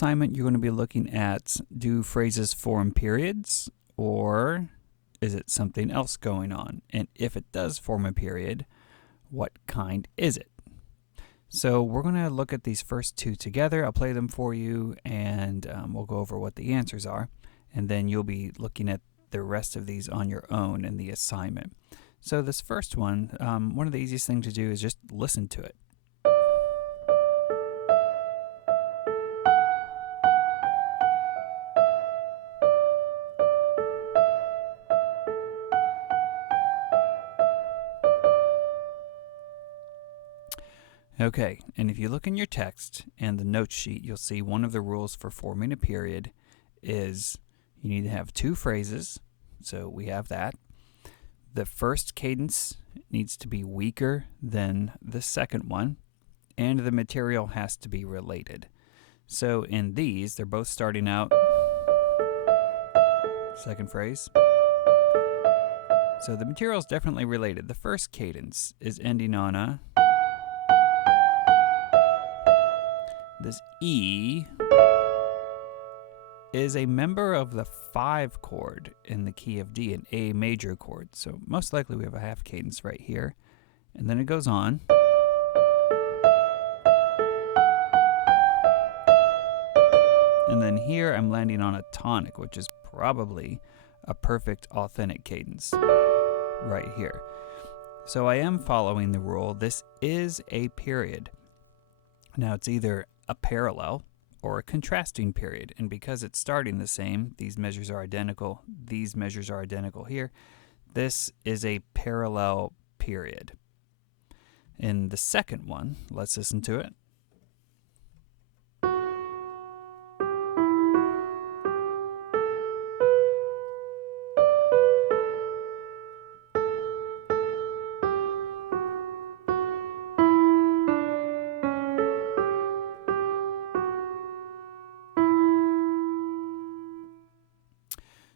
assignment, you're going to be looking at, do phrases form periods, or is it something else going on? And if it does form a period, what kind is it? So we're going to look at these first two together. I'll play them for you, and we'll go over what the answers are. And then you'll be looking at the rest of these on your own in the assignment. So this first one, one of the easiest things to do is just listen to it. Okay, and if you look in your text and the note sheet, you'll see one of the rules for forming a period is you need to have two phrases. So we have that. The first cadence needs to be weaker than the second one, and the material has to be related. So in these, they're both starting out. Second phrase. So the material is definitely related. The first cadence is ending on a. This E is a member of the 5 chord in the key of D, an A major chord. So most likely we have a half cadence right here. And then it goes on. And then here I'm landing on a tonic, which is probably a perfect authentic cadence right here. So I am following the rule. This is a period. Now it's either a parallel or a contrasting period, and because it's starting the same, these measures are identical, these measures are identical here, this is a parallel period. In the second one, let's listen to it.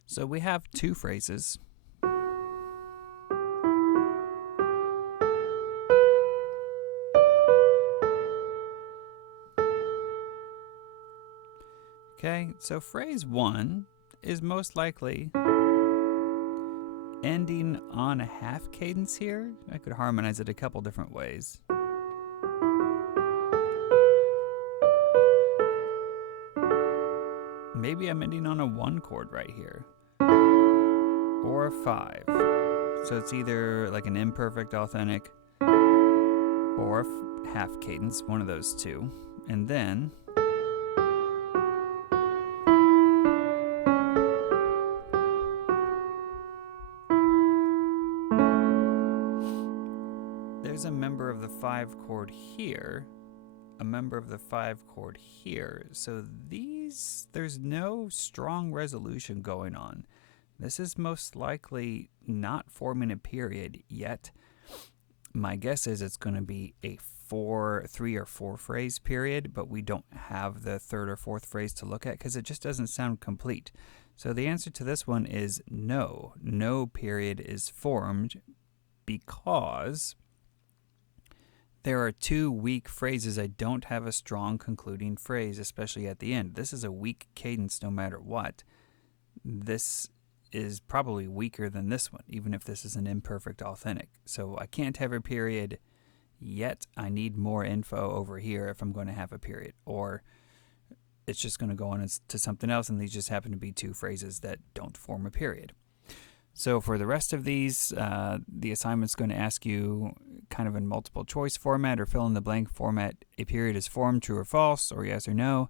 So we have two phrases. Okay, so phrase 1 is most likely ending on a half cadence here. I could harmonize it a couple different ways. Maybe I'm ending on a 1 chord right here. Or a 5. So it's either like an imperfect authentic or a half cadence, one of those two. And then there's a member of the 5 chord here, a member of the 5 chord here. So there's no strong resolution going on. This is most likely not forming a period yet. My guess is it's going to be a 3 or 4 phrase period, but we don't have the 3rd or 4th phrase to look at because it just doesn't sound complete. So the answer to this one is no. No period is formed because there are 2 weak phrases. I don't have a strong concluding phrase, especially at the end. This is a weak cadence no matter what. This is probably weaker than this one, even if this is an imperfect authentic. So I can't have a period yet. I need more info over here if I'm going to have a period. Or it's just going to go on to something else, and these just happen to be 2 phrases that don't form a period. So for the rest of these, the assignment's going to ask you kind of in multiple choice format or fill in the blank format, a period is formed, true or false, or yes or no,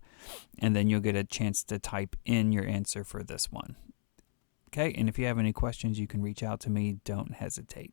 and then you'll get a chance to type in your answer for this one. Okay, and if you have any questions, you can reach out to me. Don't hesitate.